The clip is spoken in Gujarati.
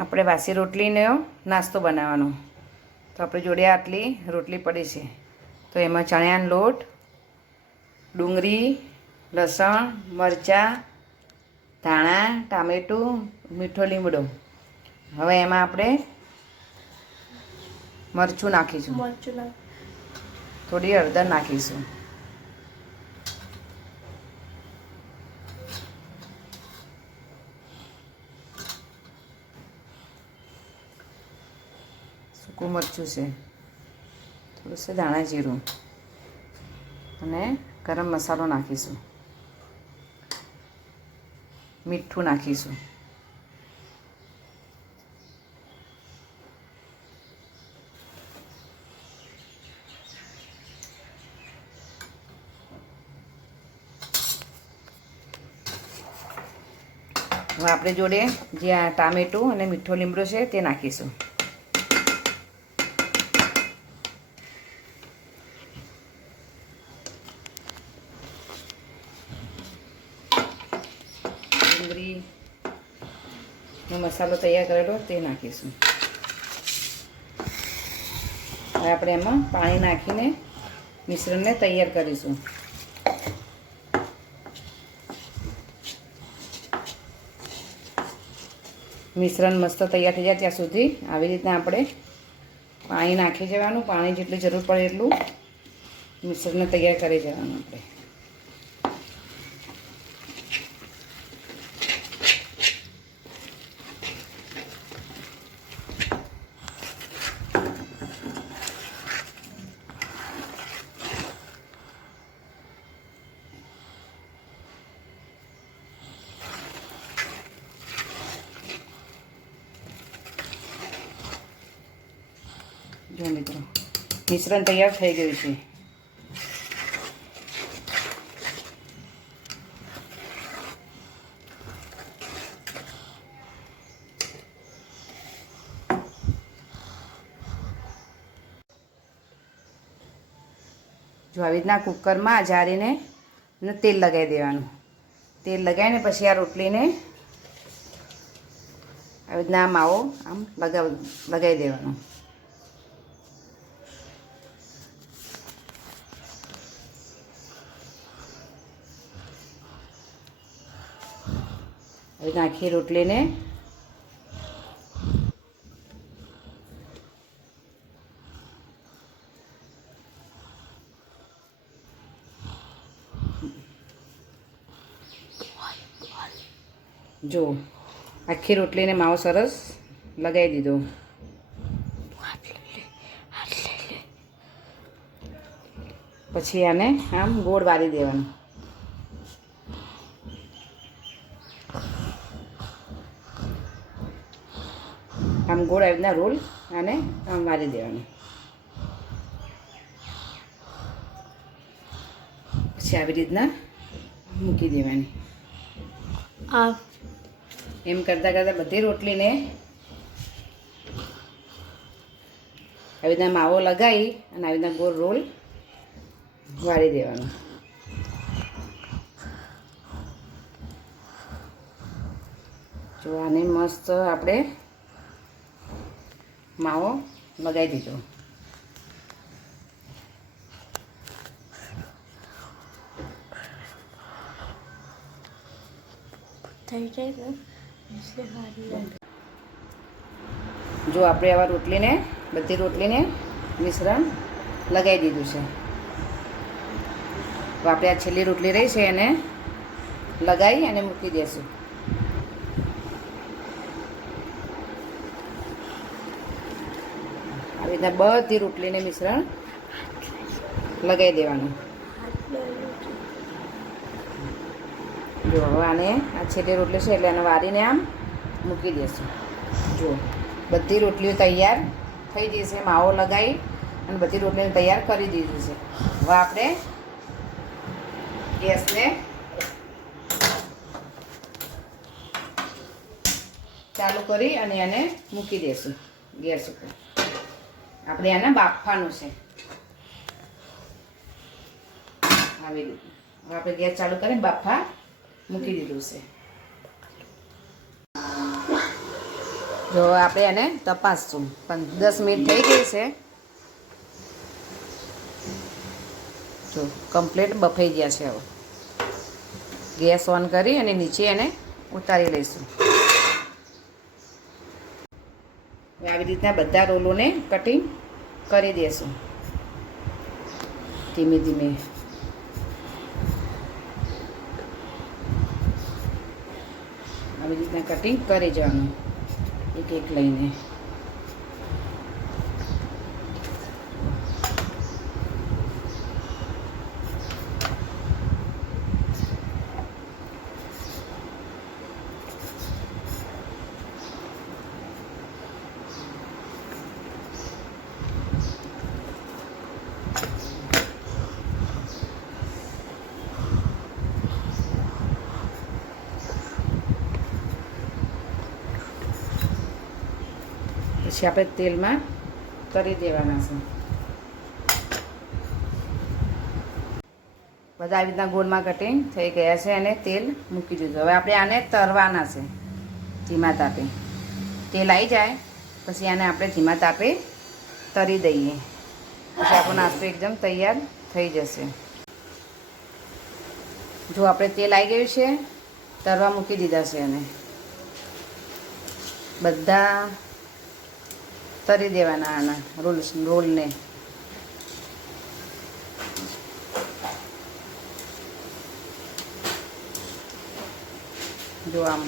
આપણે વાસી રોટલીનો નાસ્તો બનાવવાનો. તો આપણે જોડે આટલી રોટલી પડી છે. તો એમાં ચણાનો લોટ, ડુંગળી, લસણ, મરચાં, ધાણા, ટામેટું, મીઠો લીમડો. હવે એમાં આપણે મરચું નાખીશું, થોડી હળદર નાખીશું. સૂકું મરચું છે, થોડું છે ધાણા જીરું અને ગરમ મસાલો નાખીશું. મીઠું નાખીશું. હવે આપણે જોડે જે આ ટામેટું અને મીઠો લીમડો છે તે નાખીશું. ડુંગળીનો મસાલો તૈયાર કરેલો તે નાખીશું. હવે આપણે એમાં પાણી નાખીને મિશ્રણને તૈયાર કરીશું. મિશ્રણ મસ્ત તૈયાર થઈ જાય ત્યાં સુધી આવી રીતના આપણે પાણી નાખી જવાનું. પાણી જેટલી જરૂર પડે એટલું મિશ્રણને તૈયાર કરી જવાનું આપણે. જો મિત્રો મિશ્રણ તૈયાર થઈ ગયું છે. જો આવી રીતના કુકરમાં જારીને તેલ લગાવી દેવાનું. તેલ લગાવીને પછી આ રોટલીને આવી રીતના માવો આમ લગાવી દેવાનો. હવે આખી રોટલીને જો આખી રોટલીને માવો સરસ લગાવી દીધો. પછી આને આમ ગોળ વાળી દેવાનું. આમ ગોળ આવી રીતના રોલ અને આમ વાળી દેવાનું. પછી આવી રીતના મૂકી દેવાની. એમ કરતાં કરતાં બધી રોટલીને આવી રીતના માવો લગાવી અને આવી રીતના ગોળ રોલ વાળી દેવાનું. જો આને મસ્ત આપણે માવો લગાવી દીધો. જો આપણે આવા રોટલીને બધી રોટલીને મિશ્રણ લગાવી દીધું છે. તો આપણે આ છેલ્લી રોટલી રહી છે એને લગાવી અને મૂકી દઈશું. આવી રીતના બધી રોટલીને મિશ્રણ લગાવી દેવાનું. જો હવે આને આ છેલ્લી રોટલી છે એટલે આને વારીને આમ મૂકી દઈશું. જો બધી રોટલીઓ તૈયાર થઈ ગઈ છે. માવો લગાવી અને બધી રોટલીને તૈયાર કરી દીધી છે. હવે આપણે ગેસને ચાલુ કરી અને એને મૂકી દઈશું ગેસ ઉપર. આપણે આને બાફવાનું છે આવી રીતે. હવે આપણે ગેસ ચાલુ કરીને બાફા મૂકી દીધું છે. જો આપણે એને તપાસશું. પણ 10 મિનિટ થઈ ગઈ છે. જો કમ્પ્લીટ બફાઈ ગયા છે. હવે ગેસ ઓન કરી અને નીચે એને ઉતારી લઈશું. આવી રીતના બધા રોલોને કટિંગ કરી દઈશું ધીમે ધીમે. આવી રીતના કટિંગ કરી જવાનું એક એક લઈને. પછી આપણે તેલમાં કરી દેવાના છે. બધા આવી રીતના ગોળમાં કટિંગ થઈ ગયા છે અને તેલ મૂકી દીધું. હવે આપણે આને તરવાના છે ધીમા તાપે. તેલ આવી જાય પછી આને આપણે ધીમા તાપે તરી દઈએ. પછી આપણો નાસ્તો એકદમ તૈયાર થઈ જશે. જો આપણે તેલ આવી ગયું છે, તરવા મૂકી દીધા છે અને બધા તરી દેવાના આના રોલને. જો આમ